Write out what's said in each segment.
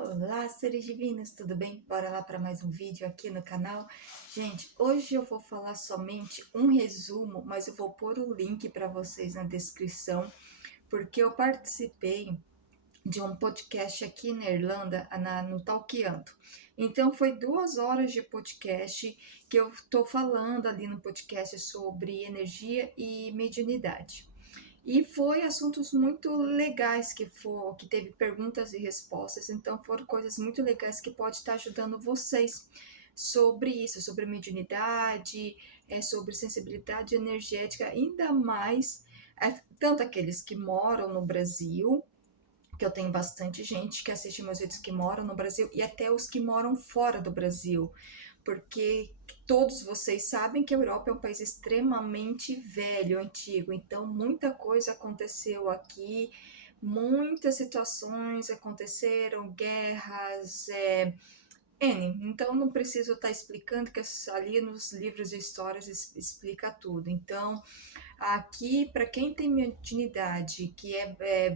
Olá, seres divinos, tudo bem? Bora lá para mais um vídeo aqui no canal. Gente, hoje eu vou falar somente um resumo, mas eu vou pôr o link para vocês na descrição, porque eu participei de um podcast aqui na Irlanda, no Talkeando. Então, foi 2 horas de podcast que eu estou falando ali no podcast sobre energia e mediunidade. E foi assuntos muito legais que teve perguntas e respostas, então foram coisas muito legais que pode estar ajudando vocês sobre isso, sobre mediunidade, sobre sensibilidade energética, ainda mais tanto aqueles que moram no Brasil, que eu tenho bastante gente que assiste meus vídeos que moram no Brasil e até os que moram fora do Brasil, porque todos vocês sabem que a Europa é um país extremamente velho, antigo, então muita coisa aconteceu aqui, muitas situações aconteceram, guerras, então não preciso estar explicando, que ali nos livros de histórias explica tudo. Então, aqui, para quem tem mediunidade, que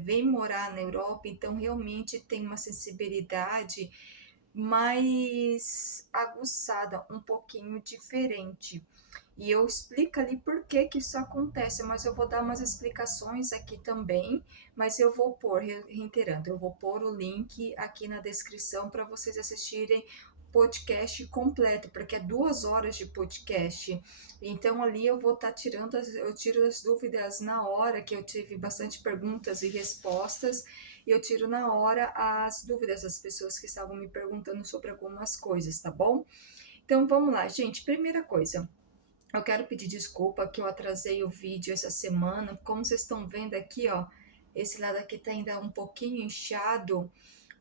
vem morar na Europa, então realmente tem uma sensibilidade mais aguçada, um pouquinho diferente. E eu explico ali por que que isso acontece, mas eu vou dar umas explicações aqui também, mas eu vou pôr, reiterando, eu vou pôr o link aqui na descrição para vocês assistirem podcast completo, porque é 2 horas de podcast. Então ali eu vou estar eu tiro as dúvidas na hora, que eu tive bastante perguntas e respostas, e eu tiro na hora as dúvidas das pessoas que estavam me perguntando sobre algumas coisas, tá bom? Então vamos lá, gente. Primeira coisa, eu quero pedir desculpa que eu atrasei o vídeo essa semana. Como vocês estão vendo aqui, ó, esse lado aqui tá ainda um pouquinho inchado,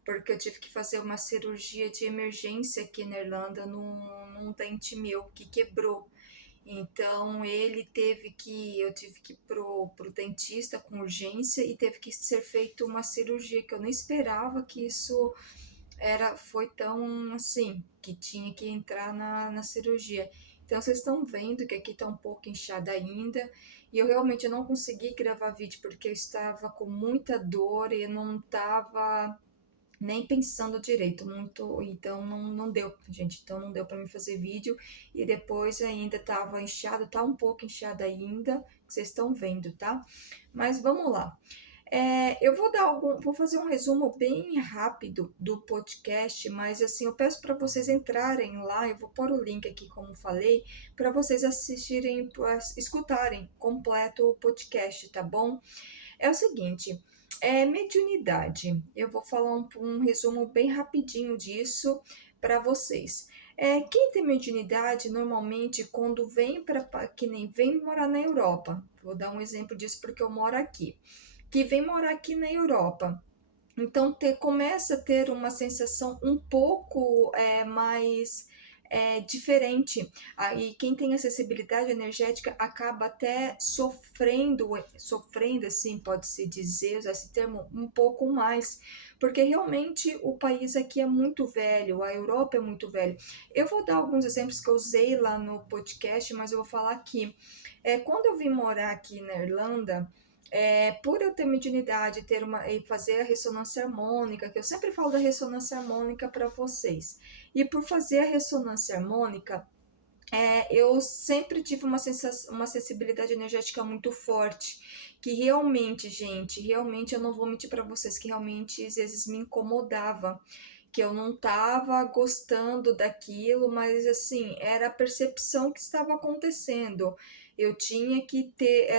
porque eu tive que fazer uma cirurgia de emergência aqui na Irlanda num dente meu que quebrou. Então eu tive que ir pro dentista com urgência e teve que ser feita uma cirurgia que eu nem esperava que isso foi tão assim, que tinha que entrar na cirurgia. Então vocês estão vendo que aqui está um pouco inchada ainda, e eu realmente não consegui gravar vídeo porque eu estava com muita dor e eu não estava nem pensando direito, muito, então não deu, gente, então não deu para mim fazer vídeo, e depois ainda estava inchado, tá um pouco inchado ainda, que vocês estão vendo, tá? Mas vamos lá. Vou fazer um resumo bem rápido do podcast, mas assim, eu peço para vocês entrarem lá, eu vou pôr o link aqui, como falei, para vocês assistirem, escutarem completo o podcast, tá bom? É o seguinte, mediunidade. Eu vou falar um resumo bem rapidinho disso para vocês. Quem tem mediunidade, normalmente, quando vem que nem vem morar na Europa, vou dar um exemplo disso porque eu moro aqui, que vem morar aqui na Europa. Então, começa a ter uma sensação um pouco mais diferente. Aí, quem tem acessibilidade energética acaba até sofrendo, assim, pode-se dizer, usar esse termo, um pouco mais, porque realmente o país aqui é muito velho, a Europa é muito velha. Eu vou dar alguns exemplos que eu usei lá no podcast, mas eu vou falar aqui. Quando eu vim morar aqui na Irlanda, por eu ter mediunidade e fazer a ressonância harmônica, que eu sempre falo da ressonância harmônica para vocês, e por fazer a ressonância harmônica, eu sempre tive uma sensibilidade energética muito forte, que realmente, gente, realmente eu não vou mentir para vocês, que realmente às vezes me incomodava, que eu não estava gostando daquilo, mas assim, era a percepção que estava acontecendo. Eu tinha que ter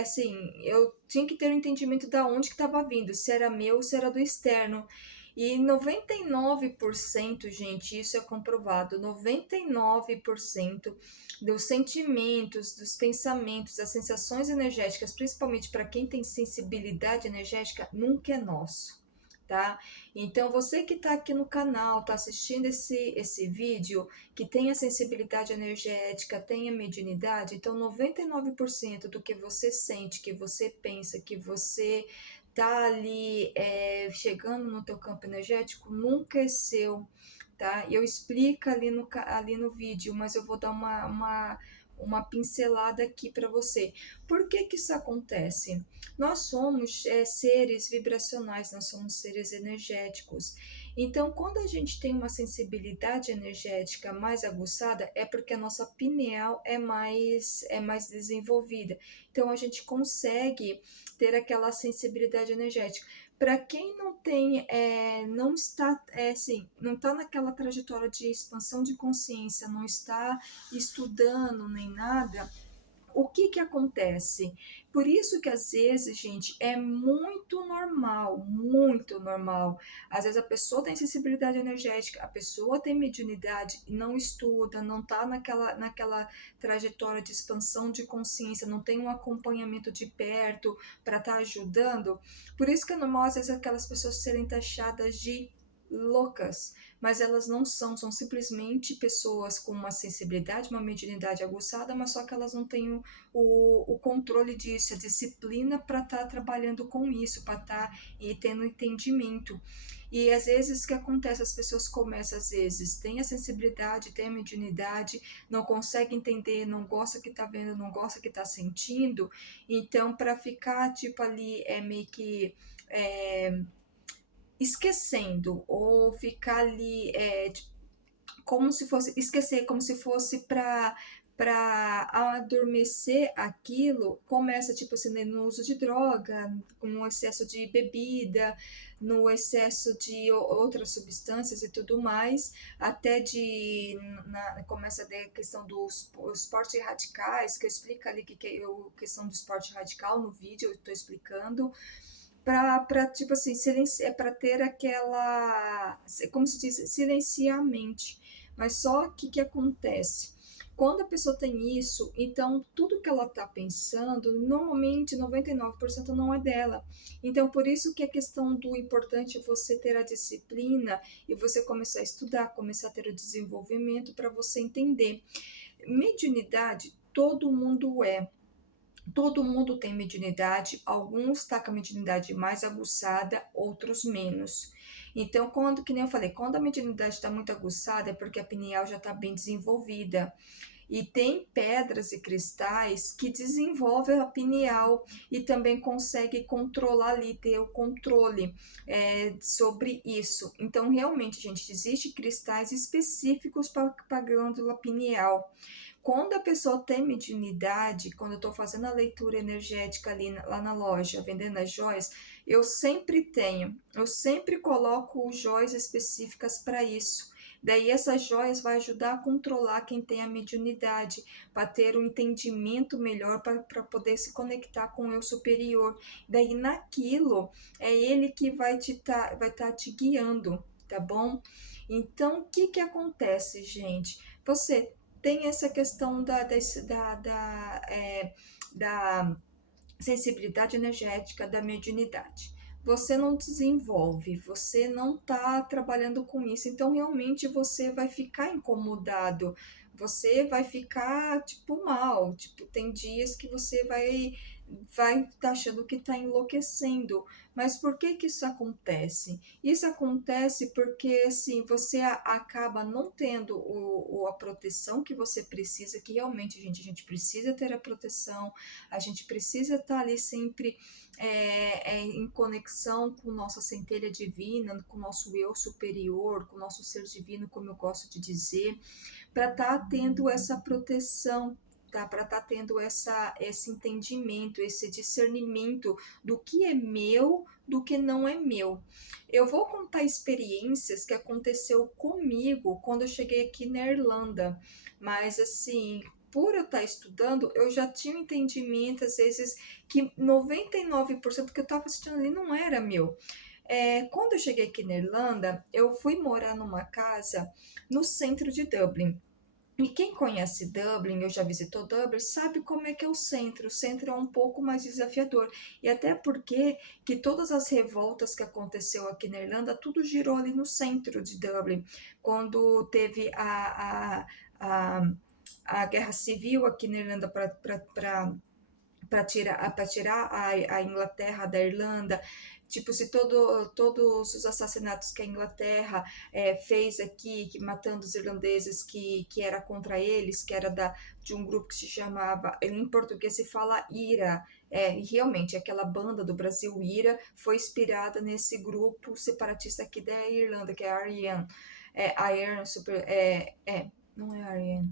um entendimento da onde que estava vindo, se era meu ou se era do externo. E 99%, gente, isso é comprovado, 99% dos sentimentos, dos pensamentos, das sensações energéticas, principalmente para quem tem sensibilidade energética, nunca é nosso, tá? Então, você que está aqui no canal, está assistindo esse vídeo, que tem a sensibilidade energética, tem a mediunidade, então 99% do que você sente, que você pensa, que você tá ali chegando no teu campo energético, nunca é seu, tá? Eu explico ali no vídeo, mas eu vou dar uma pincelada aqui para você. Por que que isso acontece? Nós somos seres vibracionais, nós somos seres energéticos. Então, quando a gente tem uma sensibilidade energética mais aguçada, é porque a nossa pineal é mais desenvolvida. Então, a gente consegue ter aquela sensibilidade energética. Para quem não tem, não está, assim, não está naquela trajetória de expansão de consciência, não está estudando nem nada, o que que acontece? Por isso que às vezes, gente, é muito normal, muito normal. Às vezes a pessoa tem sensibilidade energética, a pessoa tem mediunidade, não estuda, não está naquela trajetória de expansão de consciência, não tem um acompanhamento de perto para estar ajudando. Por isso que é normal, às vezes, aquelas pessoas serem taxadas de loucas, mas elas não são simplesmente pessoas com uma sensibilidade, uma mediunidade aguçada, mas só que elas não têm o controle disso, a disciplina para estar trabalhando com isso, para estar tendo entendimento. E às vezes o que acontece, as pessoas começam, às vezes, têm a sensibilidade, têm a mediunidade, não conseguem entender, não gosta que está vendo, não gosta que está sentindo, então para ficar tipo ali meio que é, esquecendo ou ficar ali como se fosse esquecer, como se fosse para adormecer aquilo, começa tipo assim, né, no uso de droga, com um excesso de bebida, no excesso de outras substâncias e tudo mais, até começa a questão dos esportes radicais, que eu explico ali que é a questão do esporte radical no vídeo, eu estou explicando, para tipo assim, para ter aquela, como se diz, silenciar a mente. Mas só que acontece? Quando a pessoa tem isso, então tudo que ela está pensando, normalmente 99% não é dela. Então, por isso que a questão do importante é você ter a disciplina e você começar a estudar, começar a ter o desenvolvimento para você entender. Mediunidade, todo mundo tem mediunidade, alguns estão com a mediunidade mais aguçada, outros menos. Então, que nem eu falei, quando a mediunidade está muito aguçada, é porque a pineal já está bem desenvolvida. E tem pedras e cristais que desenvolvem a pineal e também consegue controlar ali, ter o controle sobre isso. Então, realmente, gente, existem cristais específicos para a glândula pineal. Quando a pessoa tem mediunidade, quando eu estou fazendo a leitura energética ali lá na loja, vendendo as joias, eu sempre coloco joias específicas para isso. Daí essas joias vai ajudar a controlar quem tem a mediunidade, para ter um entendimento melhor, para poder se conectar com o eu superior. Daí naquilo é ele que vai tá te guiando, tá bom? Então, o que que acontece, gente? Você tem essa questão da sensibilidade energética, da mediunidade. Você não desenvolve, você não está trabalhando com isso, então realmente você vai ficar incomodado, você vai ficar tipo mal, tipo tem dias que você vai tá achando que está enlouquecendo. Mas por que que isso acontece? Isso acontece porque assim você acaba não tendo a proteção que você precisa, que realmente a gente precisa ter a proteção, a gente precisa estar ali sempre em conexão com nossa centelha divina, com o nosso eu superior, com o nosso ser divino, como eu gosto de dizer, para estar tendo essa proteção, tá? Para estar tendo esse entendimento, esse discernimento do que é meu, do que não é meu. Eu vou contar experiências que aconteceu comigo quando eu cheguei aqui na Irlanda, mas assim, por eu estar estudando, eu já tinha um entendimento, às vezes, que 99% que eu estava assistindo ali não era meu. Quando eu cheguei aqui na Irlanda, eu fui morar numa casa no centro de Dublin. E quem conhece Dublin, eu já visitou Dublin, sabe como é que é o centro. O centro é um pouco mais desafiador. E até porque que todas as revoltas que aconteceu aqui na Irlanda, tudo girou ali no centro de Dublin. Quando teve a guerra civil aqui na Irlanda para tirar a Inglaterra da Irlanda, Tipo, se todos os assassinatos que a Inglaterra fez aqui, que matando os irlandeses, que era contra eles, que era de um grupo que se chamava, em português se fala IRA, e realmente aquela banda do Brasil IRA foi inspirada nesse grupo separatista aqui da Irlanda, que é a Aryan, Iron Super, não é Aryan,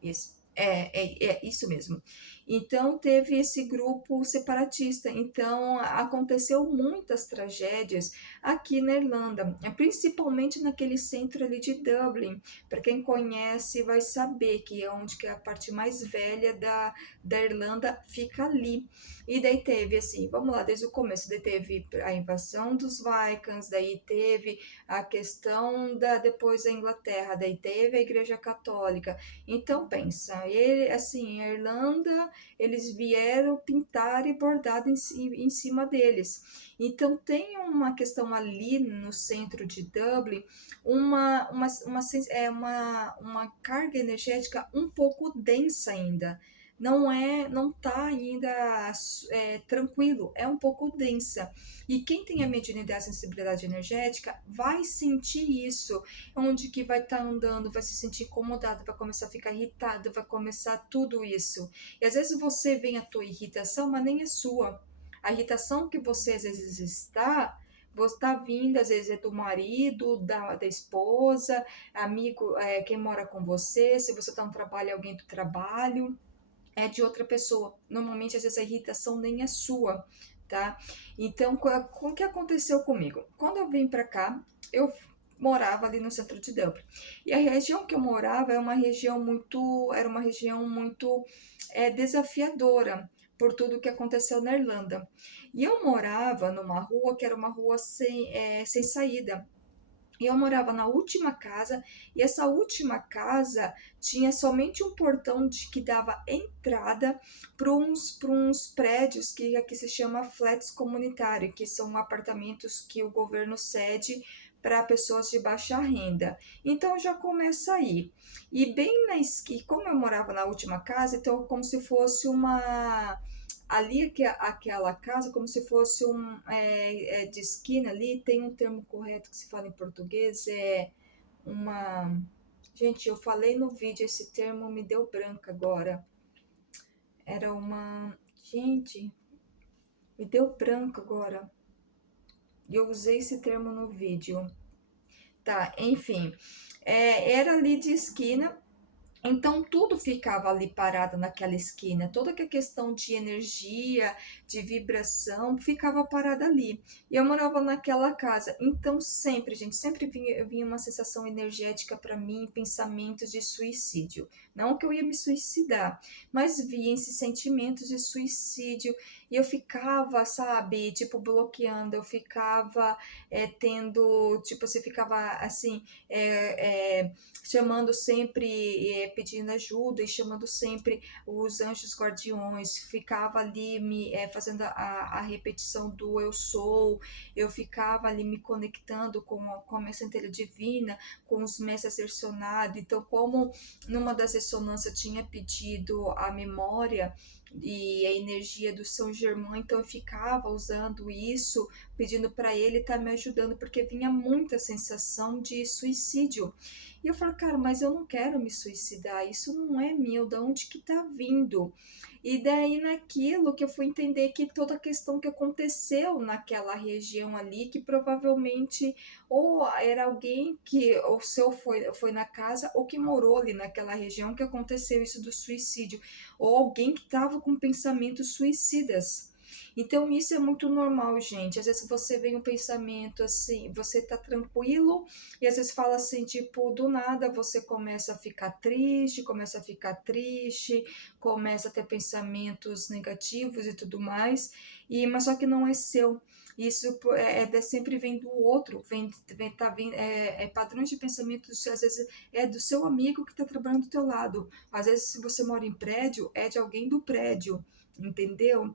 isso. É isso mesmo. Então, teve esse grupo separatista. Então, aconteceu muitas tragédias aqui na Irlanda, principalmente naquele centro ali de Dublin. Para quem conhece, vai saber que é onde que é a parte mais velha da Irlanda fica ali. E daí teve, assim, vamos lá, desde o começo, daí teve a invasão dos Vikings, daí teve a questão depois da Inglaterra, daí teve a Igreja Católica. Então pensa, ele, assim, a Irlanda, eles vieram pintar e bordar em cima deles. Então tem uma questão ali no centro de Dublin, uma carga energética um pouco densa ainda. Não tá ainda tranquilo, é um pouco densa. E quem tem a mediunidade e a sensibilidade energética vai sentir isso, onde que vai estar andando, vai se sentir incomodado, vai começar a ficar irritado, vai começar tudo isso. E às vezes você vê a tua irritação, mas nem é sua. A irritação que você às vezes você está vindo, às vezes é do marido, da esposa, amigo, quem mora com você, se você está no trabalho, é alguém do trabalho, é de outra pessoa. Normalmente, às vezes, a irritação nem é sua, tá? Então, o que aconteceu comigo? Quando eu vim para cá, eu morava ali no centro de Dublin. E a região que eu morava era uma região muito desafiadora por tudo que aconteceu na Irlanda. E eu morava numa rua que era uma rua sem saída. E eu morava na última casa, e essa última casa tinha somente um portão que dava entrada para uns prédios que aqui se chama flats comunitários, que são apartamentos que o governo cede para pessoas de baixa renda. Então já começa aí. E bem na esquina, como eu morava na última casa, então como se fosse uma ali aquela casa, como se fosse de esquina ali, tem um termo correto que se fala em português, uma... Gente, eu falei no vídeo esse termo, me deu branco agora. Era uma... Gente, me deu branco agora. Eu usei esse termo no vídeo. Tá, enfim. Era ali de esquina. Então tudo ficava ali parado naquela esquina, toda a questão de energia, de vibração, ficava parada ali. E eu morava naquela casa, então sempre, gente, sempre vinha uma sensação energética para mim, pensamentos de suicídio. Não que eu ia me suicidar, mas vinha esses sentimentos de suicídio e eu ficava, sabe, tipo bloqueando, eu ficava tipo, você ficava assim, chamando sempre, pedindo ajuda e chamando sempre os anjos guardiões, ficava ali fazendo a repetição do eu sou, eu ficava ali me conectando com a minha centelha divina, com os mestres ascensionados. Então, como numa das ressonâncias eu tinha pedido a memória e a energia do São Germain, então eu ficava usando isso, pedindo para ele estar me ajudando, porque vinha muita sensação de suicídio. E eu falo, cara, mas eu não quero me suicidar, isso não é meu, da onde que tá vindo? E daí naquilo que eu fui entender que toda a questão que aconteceu naquela região ali, que provavelmente ou era alguém que ou seu foi na casa ou que morou ali naquela região que aconteceu isso do suicídio, ou alguém que estava com pensamentos suicidas. Então isso é muito normal, gente. Às vezes você vem um pensamento assim, você tá tranquilo e às vezes fala assim, tipo, do nada você começa a ficar triste, começa a ter pensamentos negativos e tudo mais, mas só que não é seu. Isso sempre vem do outro, padrões de pensamento, às vezes é do seu amigo que está trabalhando do teu lado. Às vezes, se você mora em prédio, é de alguém do prédio, entendeu?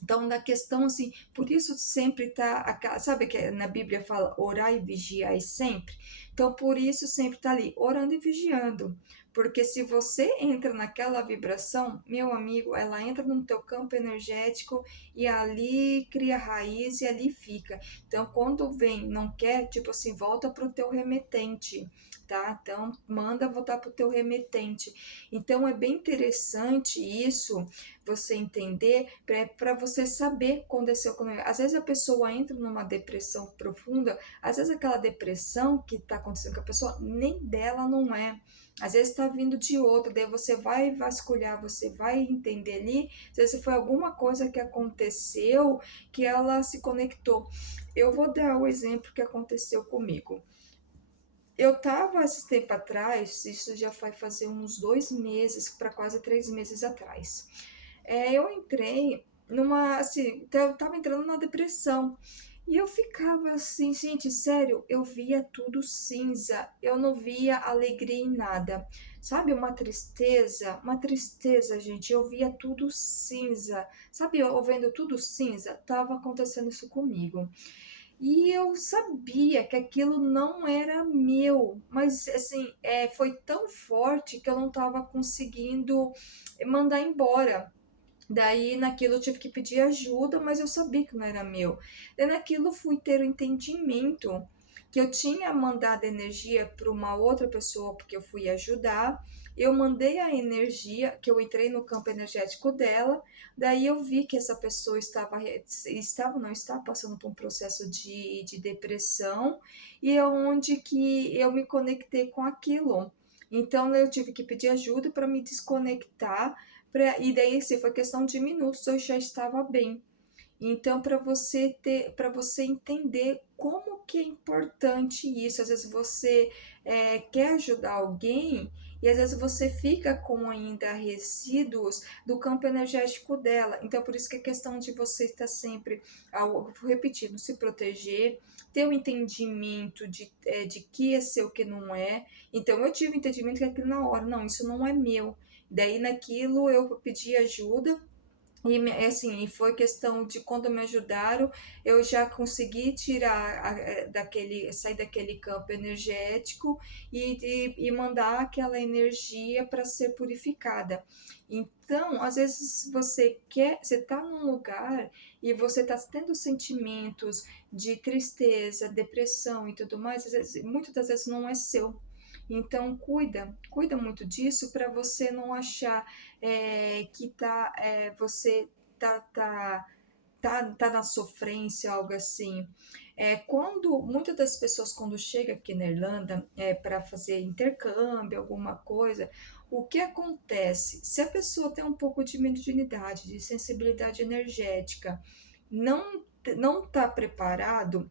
Então, na questão assim, por isso sempre tá, sabe que na Bíblia fala orar e vigiar sempre? Então, por isso sempre tá ali, orando e vigiando. Porque se você entra naquela vibração, meu amigo, ela entra no teu campo energético e ali cria raiz e ali fica. Então, quando vem, não quer, tipo assim, volta pro teu remetente, tá? Então, manda voltar pro teu remetente. Então, é bem interessante isso, você entender, para você saber quando é seu. Às vezes a pessoa entra numa depressão profunda, às vezes aquela depressão que está acontecendo com a pessoa, nem dela não é. Às vezes está vindo de outra, daí você vai vasculhar, você vai entender ali, às vezes foi alguma coisa que aconteceu que ela se conectou. Eu vou dar o exemplo que aconteceu comigo. Eu estava esse tempo atrás, isso já vai fazer uns 2 meses, para quase 3 meses atrás. Eu entrei numa, assim, eu estava entrando na depressão. E eu ficava assim, gente, sério, eu via tudo cinza, eu não via alegria em nada. Sabe, uma tristeza, gente, eu via tudo cinza. Sabe, eu vendo tudo cinza, tava acontecendo isso comigo. E eu sabia que aquilo não era meu, mas assim, foi tão forte que eu não estava conseguindo mandar embora. Daí naquilo eu tive que pedir ajuda, mas eu sabia que não era meu. Daí naquilo eu fui ter o entendimento que eu tinha mandado energia para uma outra pessoa porque eu fui ajudar. Eu mandei a energia, que eu entrei no campo energético dela, daí eu vi que essa pessoa não está passando por um processo de depressão, e é onde que eu me conectei com aquilo. Então eu tive que pedir ajuda para me desconectar. E daí, se foi questão de minutos, eu já estava bem. Então, para você entender como que é importante isso, às vezes você quer ajudar alguém e às vezes você fica com ainda resíduos do campo energético dela. Então, por isso que é questão de você estar sempre, repetindo, se proteger, ter o um entendimento de que é seu, que não é. Então, eu tive o entendimento que aquilo na hora, não, isso não é meu. Daí, naquilo, eu pedi ajuda e assim, foi questão de quando me ajudaram, eu já consegui tirar sair daquele campo energético e mandar aquela energia para ser purificada. Então, às vezes você está num lugar e você está tendo sentimentos de tristeza, depressão e tudo mais, às vezes, muitas das vezes não é seu. Então, cuida muito disso para você não achar que você tá na sofrência, algo assim. Quando muitas das pessoas quando chegam aqui na Irlanda para fazer intercâmbio, alguma coisa, o que acontece? Se a pessoa tem um pouco de mediunidade, de sensibilidade energética, não não está preparado,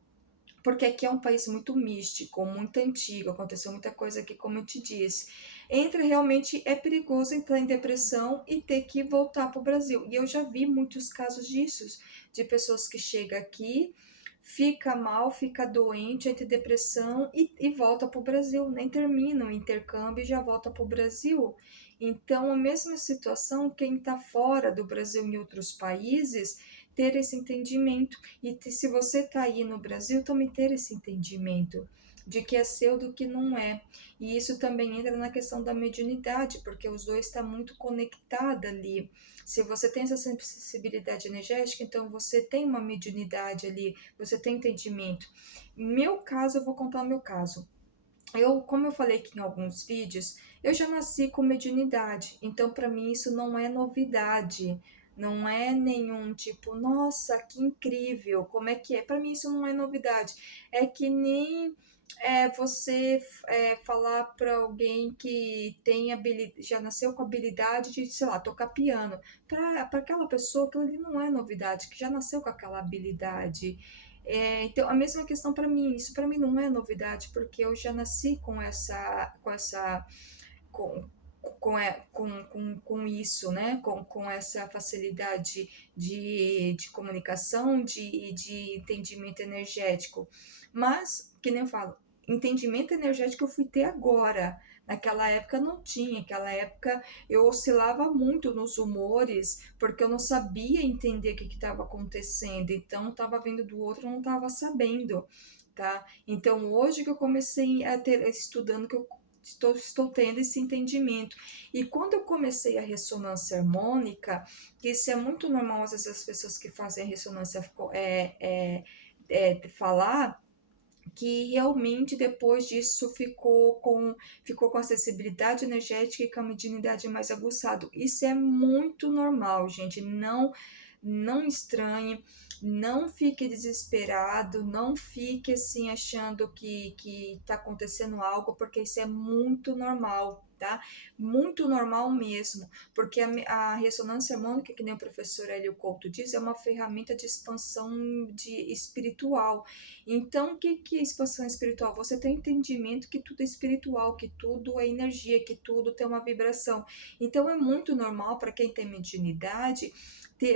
porque aqui é um país muito místico, muito antigo, aconteceu muita coisa aqui, como eu te disse. Entra realmente, é perigoso entrar em depressão e ter que voltar para o Brasil. E eu já vi muitos casos disso, de pessoas que chegam aqui, fica mal, fica doente, entra em depressão e volta para o Brasil, nem termina o intercâmbio e já volta para o Brasil. Então, a mesma situação, quem está fora do Brasil em outros países, ter esse entendimento. E se você está aí no Brasil, também ter esse entendimento de que é seu do que não é. E isso também entra na questão da mediunidade, porque os dois estão muito conectados ali. Se você tem essa sensibilidade energética, então você tem uma mediunidade ali, você tem entendimento. Meu caso, eu vou contar o meu caso. Como eu falei aqui em alguns vídeos, eu já nasci com mediunidade, então para mim isso não é novidade, não é nenhum tipo, nossa, que incrível, como é que é? Para mim isso não é novidade. É que nem você falar para alguém que tem já nasceu com habilidade de, sei lá, tocar piano. Para aquela pessoa, aquilo ali não é novidade, que já nasceu com aquela habilidade. Então, a mesma questão para mim, isso para mim não é novidade, porque eu já nasci com, com isso, né? Com essa facilidade de comunicação, de entendimento energético. Mas, que nem eu falo, entendimento energético eu fui ter agora. Naquela época não tinha, naquela época eu oscilava muito nos humores, porque eu não sabia entender o que estava acontecendo, então estava vendo do outro, eu não estava sabendo, tá? Então hoje que eu comecei a ter, estudando, que eu estou tendo esse entendimento. E quando eu comecei a ressonância harmônica, que isso é muito normal, às vezes as pessoas que fazem a ressonância falar, que realmente depois disso ficou com a acessibilidade energética e com a mediunidade mais aguçado. Isso é muito normal, gente. Não estranhe, não fique desesperado, não fique assim achando que está acontecendo algo, porque isso é muito normal, tá? Muito normal mesmo, porque a ressonância harmônica, que nem o professor Hélio Couto diz, é uma ferramenta de expansão espiritual. Então, o que é expansão espiritual? Você tem entendimento que tudo é espiritual, que tudo é energia, que tudo tem uma vibração. Então, é muito normal para quem tem mediunidade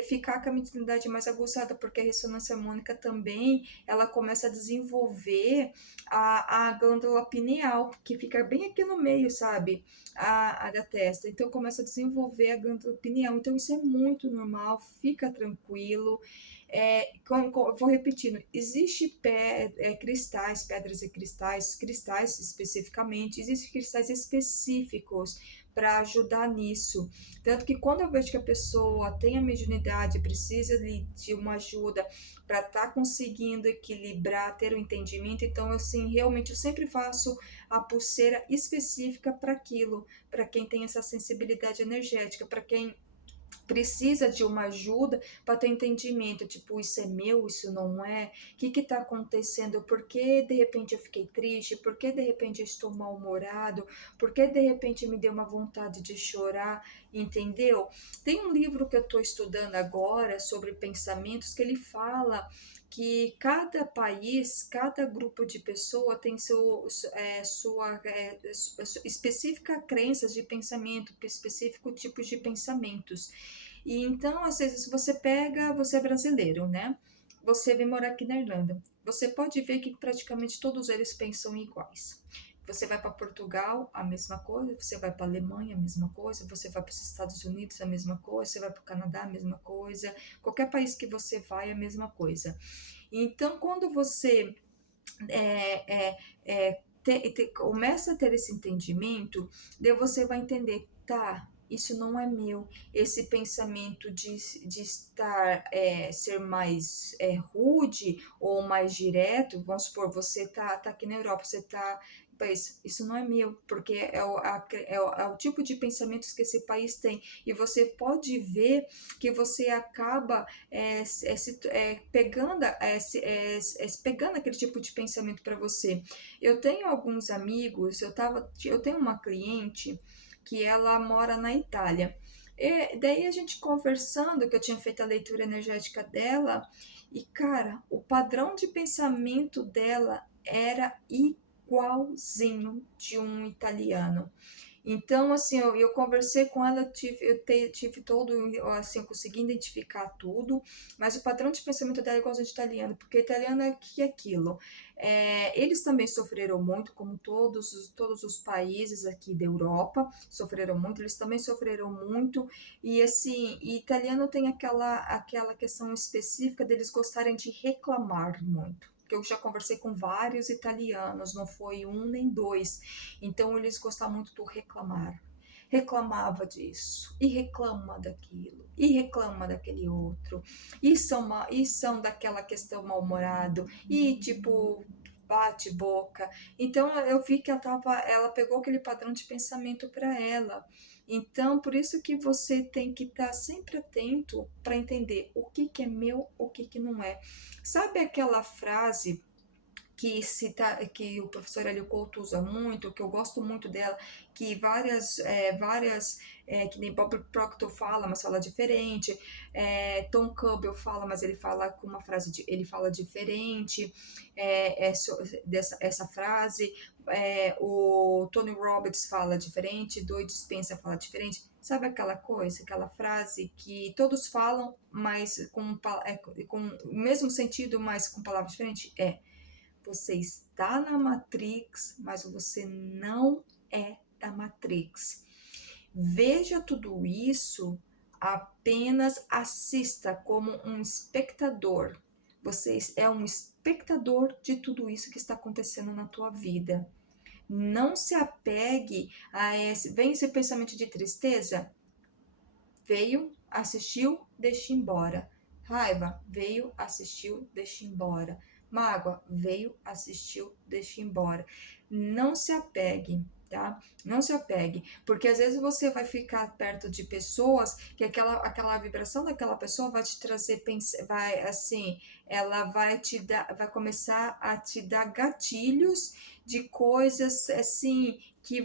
ficar com a mediunidade mais aguçada, porque a ressonância harmônica também, ela começa a desenvolver a glândula pineal, que fica bem aqui no meio, sabe? A da testa. Então, começa a desenvolver a glândula pineal. Então, isso é muito normal, fica tranquilo. Vou repetindo, existe cristais, pedras e cristais especificamente, existem cristais específicos para ajudar nisso. Tanto que quando eu vejo que a pessoa tem a mediunidade, precisa de uma ajuda para estar conseguindo equilibrar, ter o entendimento, então eu assim, realmente eu sempre faço a pulseira específica para aquilo, para quem tem essa sensibilidade energética, para quem precisa de uma ajuda para ter entendimento, tipo, isso é meu, isso não é, o que está acontecendo, por que de repente eu fiquei triste, por que de repente eu estou mal-humorado, por que de repente me deu uma vontade de chorar, entendeu? Tem um livro que eu estou estudando agora sobre pensamentos que ele fala que cada país, cada grupo de pessoa tem sua específica crenças de pensamento, específico tipos de pensamentos. E então, às vezes, você é brasileiro, né? Você vem morar aqui na Irlanda. Você pode ver que praticamente todos eles pensam iguais. Você vai para Portugal, a mesma coisa. Você vai para a Alemanha, a mesma coisa. Você vai para os Estados Unidos, a mesma coisa. Você vai para o Canadá, a mesma coisa. Qualquer país que você vai, a mesma coisa. Então, quando você começa a ter esse entendimento, daí você vai entender, tá, isso não é meu. Esse pensamento de estar, ser mais rude ou mais direto, vamos supor, você tá aqui na Europa, você tá, pois, isso não é meu, porque é o tipo de pensamentos que esse país tem. E você pode ver que você acaba pegando aquele tipo de pensamento para você. Eu tenho alguns amigos, eu tenho uma cliente que ela mora na Itália. E daí a gente conversando, que eu tinha feito a leitura energética dela, e cara, o padrão de pensamento dela era igualzinho de um italiano. Então, assim, eu conversei com ela, tive todo, assim, eu consegui identificar tudo, mas o padrão de pensamento dela é igual ao de italiano, porque italiano é que aquilo. Eles também sofreram muito, como todos os países aqui da Europa sofreram muito, eles também sofreram muito, e assim, e italiano tem aquela questão específica deles gostarem de reclamar muito. Que eu já conversei com vários italianos, não foi um nem dois. Então eles gostavam muito do reclamar. Reclamava disso, e reclama daquilo, e reclama daquele outro, e são daquela questão mal-humorado, e tipo, bate boca. Então eu vi que ela pegou aquele padrão de pensamento para ela. Então, por isso que você tem que estar sempre atento para entender o que é meu, o que não é. Sabe aquela frase que o professor Hélio Couto usa muito, que eu gosto muito dela, que que nem Bob Proctor fala, mas fala diferente, Tom Campbell fala, mas ele fala com uma frase, ele fala diferente, essa frase, o Tony Robbins fala diferente, Joe Dispenza fala diferente. Sabe aquela coisa, aquela frase que todos falam, mas com o mesmo sentido, mas com palavras diferentes? Você está na Matrix, mas você não é da Matrix. Veja tudo isso, apenas assista como um espectador. Você é um espectador de tudo isso que está acontecendo na tua vida. Não se apegue a esse. Vem esse pensamento de tristeza? Veio, assistiu, deixa embora. Raiva, veio, assistiu, deixa embora. Mágoa, veio, assistiu, deixa embora. Não se apegue, tá? Não se apegue, porque às vezes você vai ficar perto de pessoas que aquela vibração daquela pessoa vai te trazer, vai assim, ela vai te dar, vai começar a te dar gatilhos de coisas assim que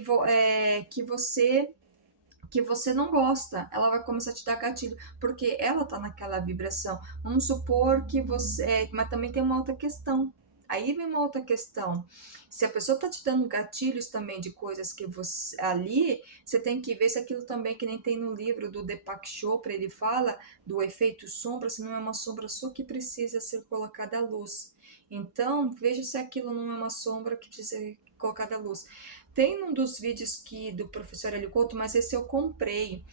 você não gosta, ela vai começar a te dar gatilho, porque ela tá naquela vibração. Vamos supor que você. Mas também tem uma outra questão. Aí vem uma outra questão. Se a pessoa tá te dando gatilhos também de coisas que você. Ali, você tem que ver se aquilo também, que nem tem no livro do Deepak Chopra, ele fala do efeito sombra, se não é uma sombra sua que precisa ser colocada à luz. Então, veja se aquilo não é uma sombra que precisa ser colocada à luz. Tem um dos vídeos do professor Hélio Couto, mas esse eu comprei.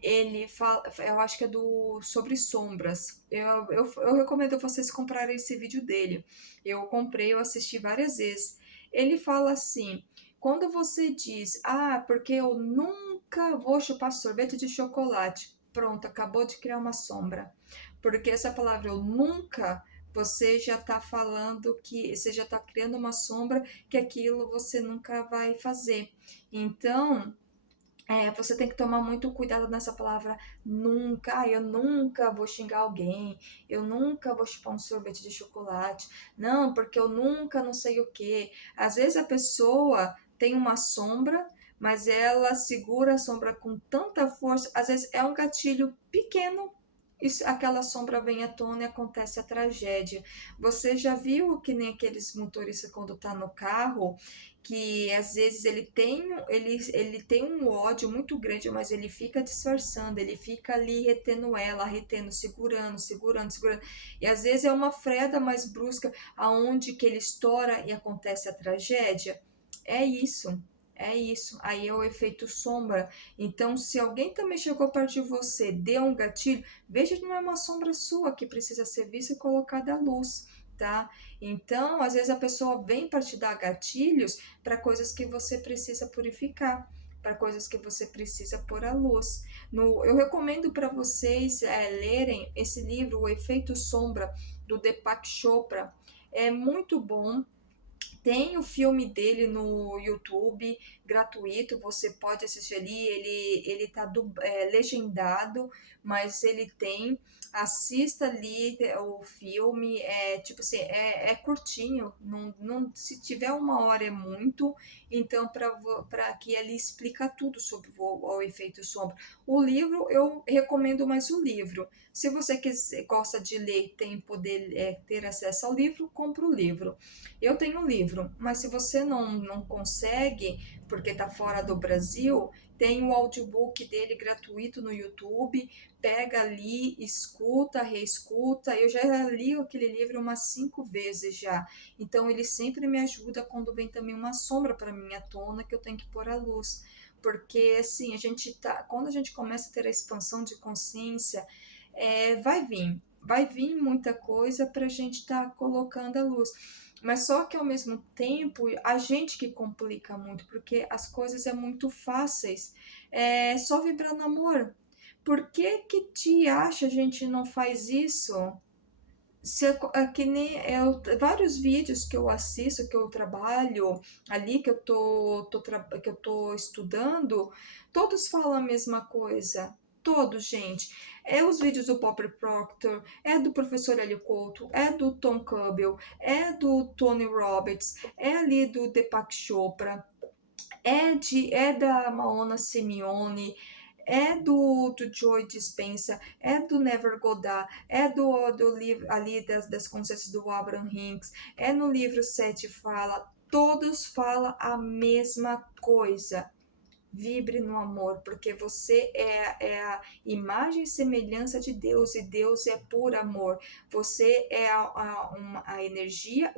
Ele fala, eu acho que é sobre sombras. Eu recomendo vocês comprarem esse vídeo dele. Eu comprei, eu assisti várias vezes. Ele fala assim: quando você diz, porque eu nunca vou chupar sorvete de chocolate, pronto, acabou de criar uma sombra. Porque essa palavra eu nunca, você já está falando que você já está criando uma sombra que aquilo você nunca vai fazer. Então, você tem que tomar muito cuidado nessa palavra nunca. Eu nunca vou xingar alguém, eu nunca vou chupar um sorvete de chocolate, não, porque eu nunca não sei o que. Às vezes a pessoa tem uma sombra, mas ela segura a sombra com tanta força, às vezes é um gatilho pequeno. Aquela sombra vem à tona e acontece a tragédia. Você já viu que nem aqueles motoristas quando tá no carro, que às vezes ele tem um ódio muito grande, mas ele fica disfarçando, ele fica ali retendo ela, retendo, segurando, segurando, segurando. E às vezes é uma freada mais brusca, aonde que ele estoura e acontece a tragédia. É isso. É isso, aí é o efeito sombra. Então, se alguém também chegou perto de você, deu um gatilho, veja que não é uma sombra sua que precisa ser vista e colocada à luz, tá? Então, às vezes a pessoa vem para te dar gatilhos para coisas que você precisa purificar, para coisas que você precisa pôr à luz. Eu recomendo para vocês lerem esse livro, O Efeito Sombra, do Deepak Chopra. É muito bom. Tem o filme dele no YouTube, gratuito, você pode assistir ali, ele tá legendado, mas ele tem, assista ali o filme, tipo assim, é curtinho, se tiver 1 hora é muito, então para que ele explica tudo sobre o efeito sombra. O livro, eu recomendo mais o livro. Se você gosta de ler, tem poder ter acesso ao livro, compra o livro. Eu tenho um livro, mas se você não consegue, porque está fora do Brasil, tem o audiobook dele gratuito no YouTube, pega ali, escuta, reescuta. Eu já li aquele livro umas 5 vezes já, então ele sempre me ajuda quando vem também uma sombra para mim à tona que eu tenho que pôr à luz. Porque assim, quando a gente começa a ter a expansão de consciência, vai vir muita coisa para a gente estar colocando à luz. Mas só que ao mesmo tempo, a gente que complica muito, porque as coisas é muito fáceis. É só vibrar no amor. Por que que te acha a gente não faz isso? Que nem vários vídeos que eu assisto, que eu trabalho ali, que eu tô estudando, todos falam a mesma coisa. Todos, gente. É os vídeos do Popper Proctor, é do professor Hélio Couto, é do Tom Campbell, é do Tony Robbins, é ali do Deepak Chopra, é da Maona Simeone, é do Joe Dispenza, é do Never Goddard, é do livro ali das consciências do Abraham Hicks, é no livro 7 fala, todos falam a mesma coisa. Vibre no amor, porque você é a imagem e semelhança de Deus e Deus é por amor. Você é a energia,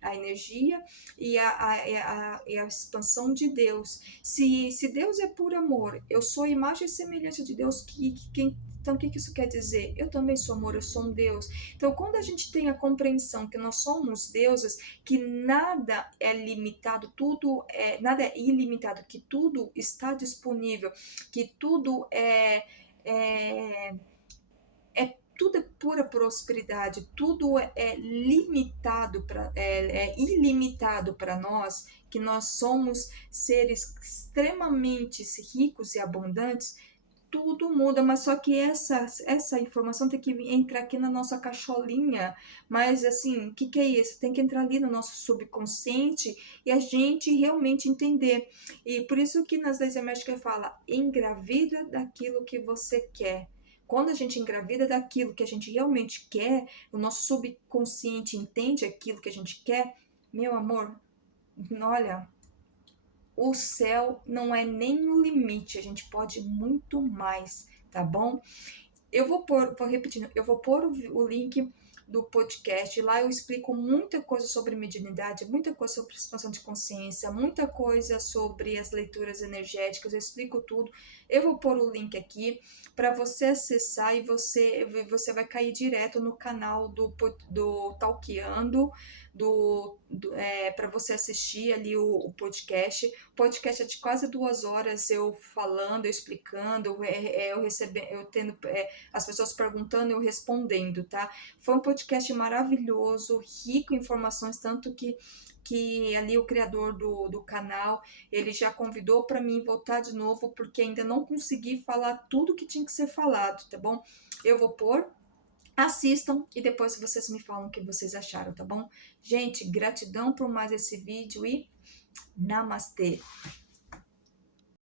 a energia e a expansão de Deus. Se Deus é por amor, eu sou a imagem e semelhança de Deus, quem Então, o que isso quer dizer? Eu também sou amor, eu sou um Deus. Então, quando a gente tem a compreensão que nós somos deuses, que nada é limitado, nada é ilimitado, que tudo está disponível, que é, tudo é pura prosperidade, tudo é limitado ilimitado para nós, que nós somos seres extremamente ricos e abundantes. Tudo muda, mas só que essa informação tem que entrar aqui na nossa cacholinha. Mas assim, o que é isso? Tem que entrar ali no nosso subconsciente e a gente realmente entender. E por isso que nas leis herméticas fala, engravida daquilo que você quer. Quando a gente engravida daquilo que a gente realmente quer, o nosso subconsciente entende aquilo que a gente quer, meu amor, olha, o céu não é nem o limite, a gente pode muito mais, tá bom? Vou repetindo, eu vou pôr o link do podcast, lá eu explico muita coisa sobre mediunidade, muita coisa sobre expansão de consciência, muita coisa sobre as leituras energéticas, eu explico tudo. Eu vou pôr o link aqui para você acessar e você vai cair direto no canal do Talkeando, para você assistir ali o podcast. O podcast é de quase 2 horas eu falando, eu explicando, eu tendo as pessoas perguntando e eu respondendo, tá? Foi um podcast maravilhoso, rico em informações, tanto que ali o criador do canal, ele já convidou para mim voltar de novo, porque ainda não consegui falar tudo que tinha que ser falado, tá bom? Eu vou pôr, assistam e depois vocês me falam o que vocês acharam, tá bom? Gente, gratidão por mais esse vídeo e namastê!